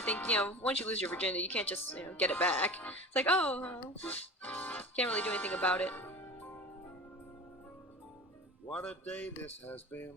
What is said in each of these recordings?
I think, you know, once you lose your virginity, you can't just, you know, get it back. It's like, oh, well, can't really do anything about it. What a day this has been.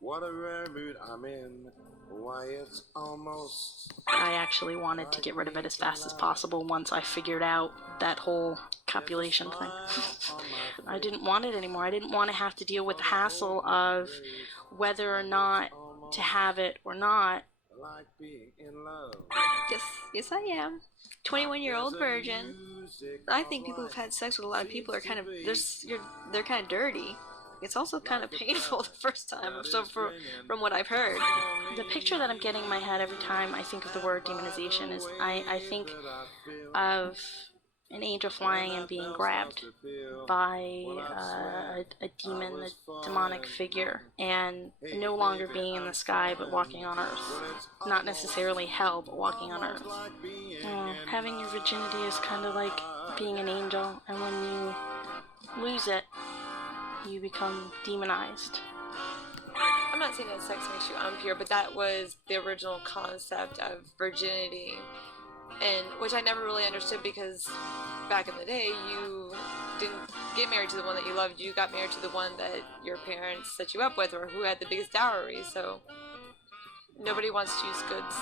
What a rare mood I'm in. Why, it's almost... I actually wanted to get rid of it as fast as possible once I figured out that whole copulation thing. I didn't want it anymore. I didn't want to have to deal with the hassle of whether or not to have it or not. Like being in love. Yes I am. 21-year-old virgin. I think people who've had sex with a lot of people are kind of, they're kind of dirty. It's also kind of painful the first time, so from what I've heard. The picture that I'm getting in my head every time I think of the word demonization is I think of an angel flying and being grabbed by a demon, a demonic figure, and no longer being in the sky but walking on earth. Not necessarily hell, but walking on earth. Having your virginity is kind of like being an angel, and when you lose it, you become demonized. I'm not saying that sex makes you impure, but that was the original concept of virginity, and which I never really understood, because back in the day you didn't get married to the one that you loved, you got married to the one that your parents set you up with, or who had the biggest dowry. So nobody wants to use goods,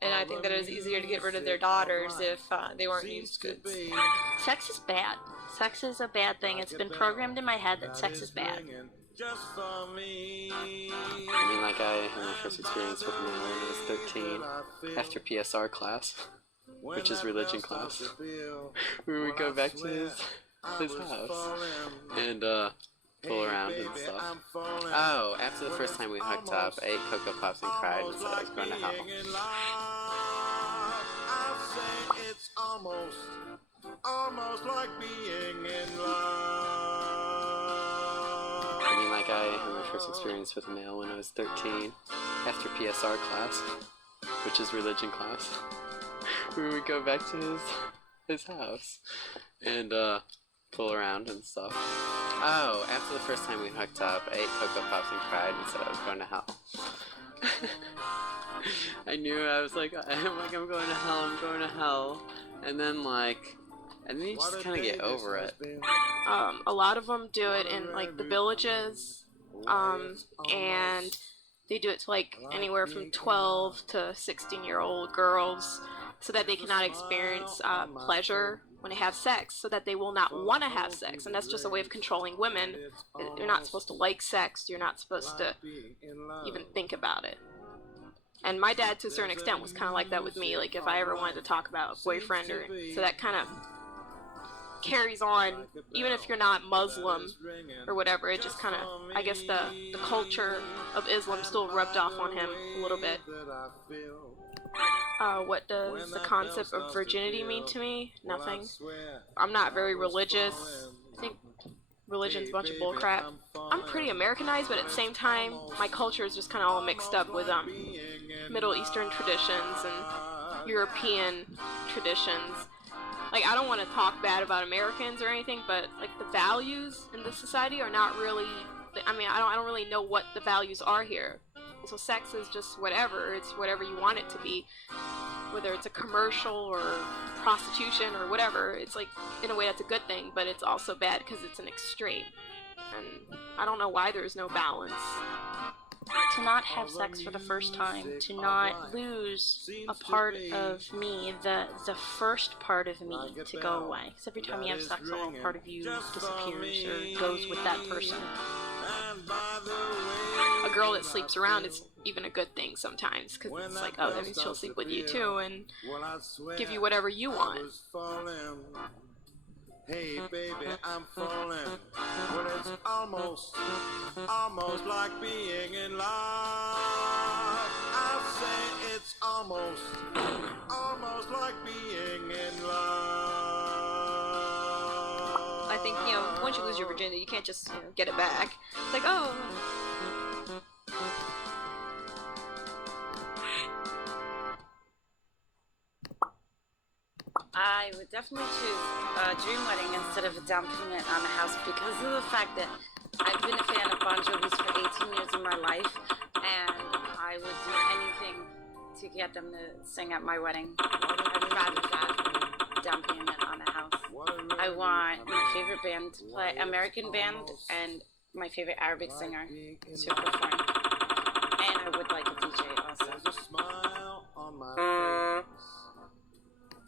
and I think that it was easier to get rid of their daughters if they weren't used goods. Sex is bad. Sex is a bad thing. It's been programmed in my head that sex is bad. I mean, like, I had my first experience with men when I was 13, after PSR class, which is religion class, where we go back to his house, and, fool around and stuff. Oh, after the first time we hooked up, I ate Cocoa Pops and cried and said I was going to hell. It's almost like being in love. I mean, like, I had my first experience with a male when I was 13, after PSR class, which is religion class, where we go back to his house, and, fool around and stuff. Oh, after the first time we hooked up, I ate Cocoa Pops and cried and said I was going to hell. I knew, I was like, I'm going to hell, and then you just kind of get over it. A lot of them do it in, like, the villages, and they do it to, like, anywhere from 12 to 16-year-old girls, so that they cannot experience pleasure when they have sex, so that they will not want to have sex. And that's just a way of controlling women. You're not supposed to like sex. You're not supposed to even think about it. And my dad, to a certain extent, was kind of like that with me. Like, if I ever wanted to talk about a boyfriend, or so that kind of carries on, even if you're not Muslim or whatever. It just kind of, I guess the culture of Islam still rubbed off on him a little bit. What does the concept of virginity mean to me? Nothing. I'm not very religious. I think religion's a bunch of bullcrap. I'm pretty Americanized, but at the same time, my culture is just kind of all mixed up with Middle Eastern traditions and European traditions. Like, I don't want to talk bad about Americans or anything, but like the values in this society are not really. I mean, I don't really know what the values are here. So sex is just whatever. It's whatever you want it to be, whether it's a commercial or prostitution or whatever. It's like, in a way, that's a good thing, but it's also bad because it's an extreme. And I don't know why there's no balance. To not have sex for the first time, to not lose a part of me, the first part of me, to go away. Because every time you have sex, a little part of you disappears or goes with that person. A girl that sleeps around is even a good thing sometimes, because it's like, oh, that means she'll sleep with you too and give you whatever you want. Hey baby, I'm falling. Well, it's almost like being in love. I say it's almost like being in love. I think, you know, once you lose your virginity, you can't just, you know, get it back. It's like, oh. I would definitely choose a dream wedding instead of a down payment on a house, because of the fact that I've been a fan of Bon Jovi's for 18 years of my life, and I would do anything to to get them to sing at my wedding. I'd rather that down payment on a house. I want my favorite band to play, American band, and my favorite Arabic singer to perform. And I would like a DJ also. There's a smile on my face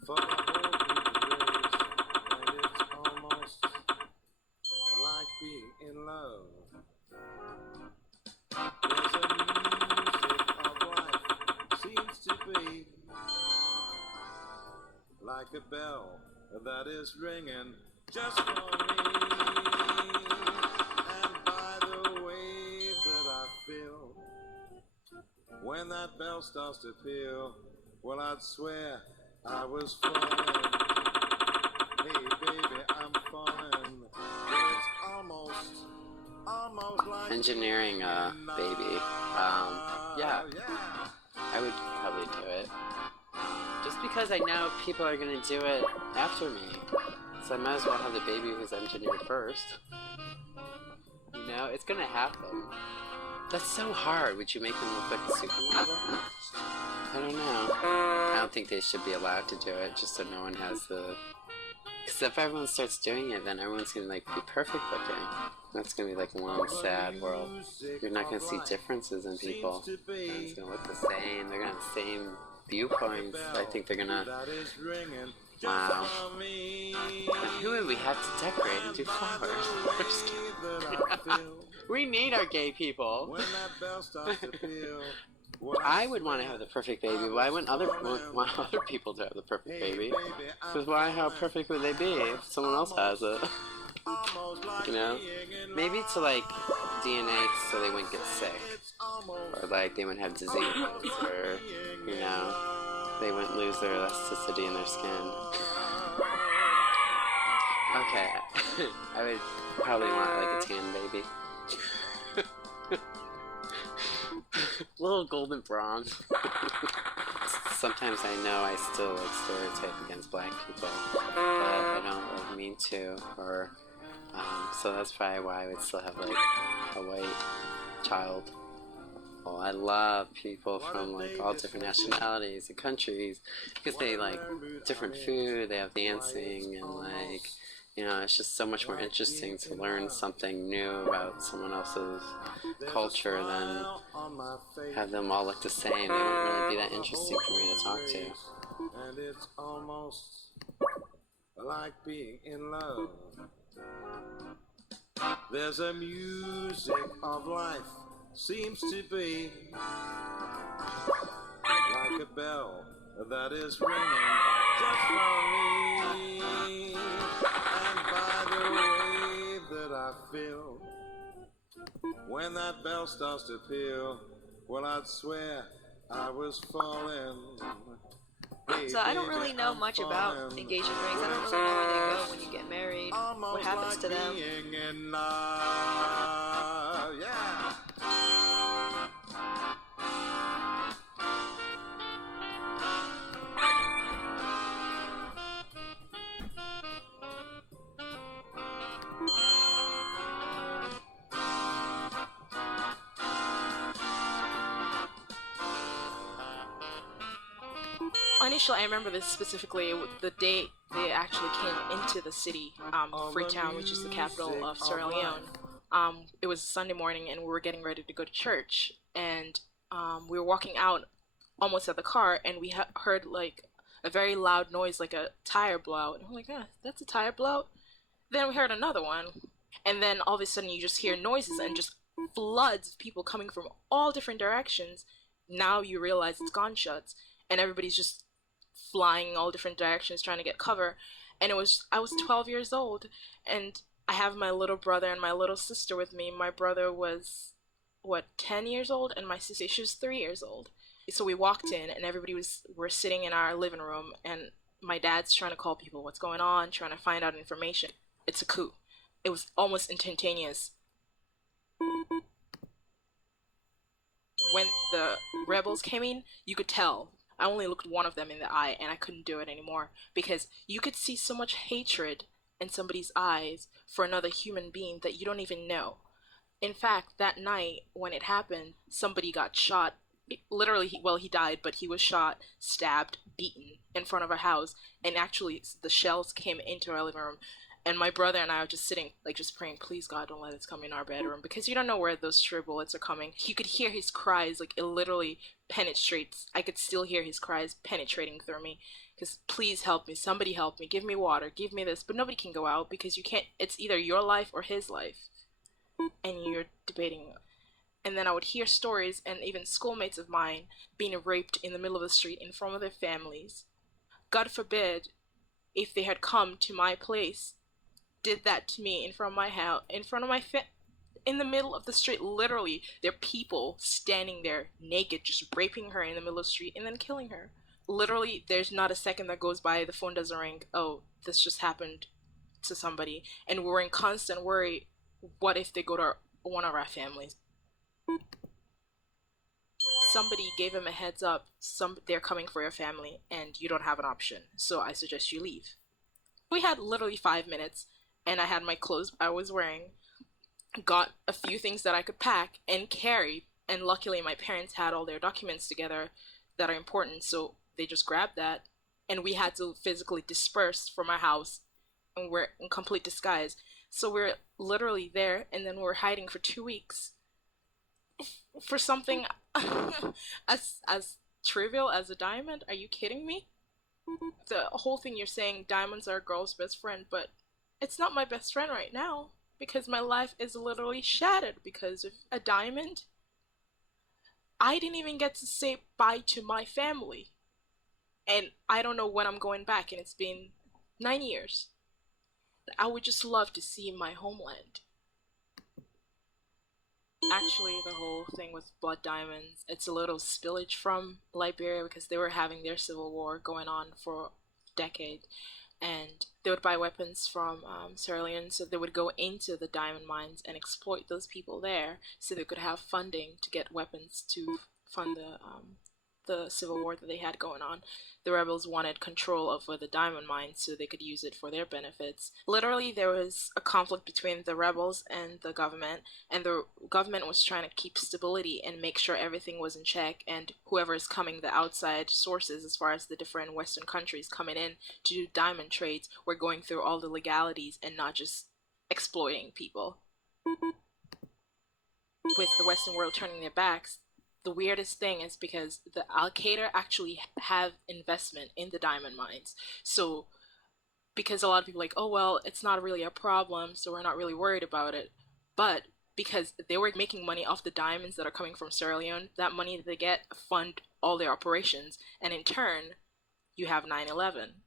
for the whole group of days, and it's almost like being in love. There's a music of life, seems to be like a bell that is ringing just for me. And by the way that I feel when that bell starts to peal, well, I'd swear I was falling. Hey, baby, I'm falling. It's almost like Engineering a baby. Yeah, I would probably do it. Just because I know people are gonna do it after me. So I might as well have the baby who's engineered first. You know, it's gonna happen. That's so hard. Would you make them look like a supermodel? I don't know. I don't think they should be allowed to do it, just so no one has the... Because if everyone starts doing it, then everyone's gonna like be perfect looking. That's gonna be like one sad world. You're not gonna see differences in people. It's gonna look the same. They're gonna have the same viewpoints. I think they're gonna... Wow. And who would we have to decorate and do flowers? I'm just kidding. We need our gay people. I would want to have the perfect baby, but I wouldn't want other people to have the perfect baby. Because why? How perfect would they be if someone else has it? You know? Maybe to like DNA so they wouldn't get sick. Or like they wouldn't have disease. Or, you know, they wouldn't lose their elasticity in their skin. Okay. I would probably want like a tan baby. Little golden bronze. Sometimes I know I still like stereotype against black people, but I don't like mean to, or so that's probably why I would still have like a white child. Well, I love people from like all different nationalities and countries because they like different food, they have dancing, and like, you know, it's just so much more interesting to learn something new about someone else's culture than have them all look the same. They wouldn't really be that interesting for me to talk to. And it's almost like being in love. There's a music of life, seems to be like a bell that is ringing just for me. And by the way that I feel when that bell starts to peal, well, I'd swear I was falling. Hey, So I don't baby, really know I'm much about falling. engagement rings. I don't really know where they go when you get married. What happens to them? Being in love, yeah. Initially, I remember this specifically, the day they actually came into the city, Freetown, which is the capital of Sierra Leone. It was Sunday morning, and we were getting ready to go to church, and we were walking out almost at the car, and we heard like a very loud noise, like a tire blowout, and we're like, that's a tire blowout? Then we heard another one, and then all of a sudden you just hear noises and just floods of people coming from all different directions. Now you realize it's gunshots, and everybody's just flying in all different directions trying to get cover. And I was 12 years old, and I have my little brother and my little sister with me. My brother was 10 years old, and my sister, she was 3 years old. So we walked in, and we're sitting in our living room, and my dad's trying to call people, what's going on, trying to find out information. It's a coup. It was almost instantaneous. When the rebels came in, you could tell. I only looked one of them in the eye, and I couldn't do it anymore, because you could see so much hatred in somebody's eyes for another human being that you don't even know. In fact, that night when it happened, somebody got shot literally, he died, but he was shot, stabbed, beaten in front of our house, and actually the shells came into our living room. And my brother and I are just sitting, like, just praying, please God, don't let it come in our bedroom, because you don't know where those stray bullets are coming. You could hear his cries, like, it literally penetrates. I could still hear his cries penetrating through me. Because please help me, somebody help me, give me water, give me this. But nobody can go out because you can't, it's either your life or his life. And you're debating. And then I would hear stories, and even schoolmates of mine being raped in the middle of the street in front of their families. God forbid if they had come to my place, did that to me in front of my house, in front of my in the middle of the street. Literally, there are people standing there naked, just raping her in the middle of the street and then killing her. Literally, there's not a second that goes by, the phone doesn't ring, oh, this just happened to somebody. And we're in constant worry, what if they go to one of our families? Somebody gave him a heads up, they're coming for your family, and you don't have an option, so I suggest you leave. We had literally 5 minutes, and I had my clothes I was wearing, got a few things that I could pack and carry, and luckily my parents had all their documents together that are important, so they just grabbed that, and we had to physically disperse from our house, and we're in complete disguise. So we're literally there, and then we're hiding for 2 weeks for something as trivial as a diamond. Are you kidding me? The whole thing, you're saying diamonds are a girl's best friend, but it's not my best friend right now, because my life is literally shattered because of a diamond. I didn't even get to say bye to my family, and I don't know when I'm going back, and it's been 9 years. I would just love to see my homeland. Actually, the whole thing with blood diamonds, it's a little spillage from Liberia, because they were having their civil war going on for decades, and they would buy weapons from Sierra Leone, so they would go into the diamond mines and exploit those people there, so they could have funding to get weapons to fund the civil war that they had going on. The rebels wanted control over the diamond mines so they could use it for their benefits. Literally, there was a conflict between the rebels and the government was trying to keep stability and make sure everything was in check, and whoever is coming, the outside sources, as far as the different Western countries coming in to do diamond trades, were going through all the legalities and not just exploiting people. With the Western world turning their backs, the weirdest thing is because the Al-Qaeda actually have investment in the diamond mines. So, because a lot of people are like, oh, well, it's not really a problem, so we're not really worried about it. But because they were making money off the diamonds that are coming from Sierra Leone, that money that they get fund all their operations, and in turn, you have 9/11.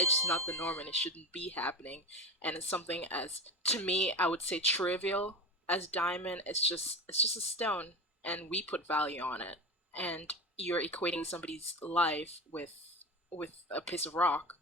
It's just not the norm, and it shouldn't be happening. And it's something, as, to me, I would say trivial as diamond. It's just a stone, and we put value on it, and you're equating somebody's life with a piece of rock.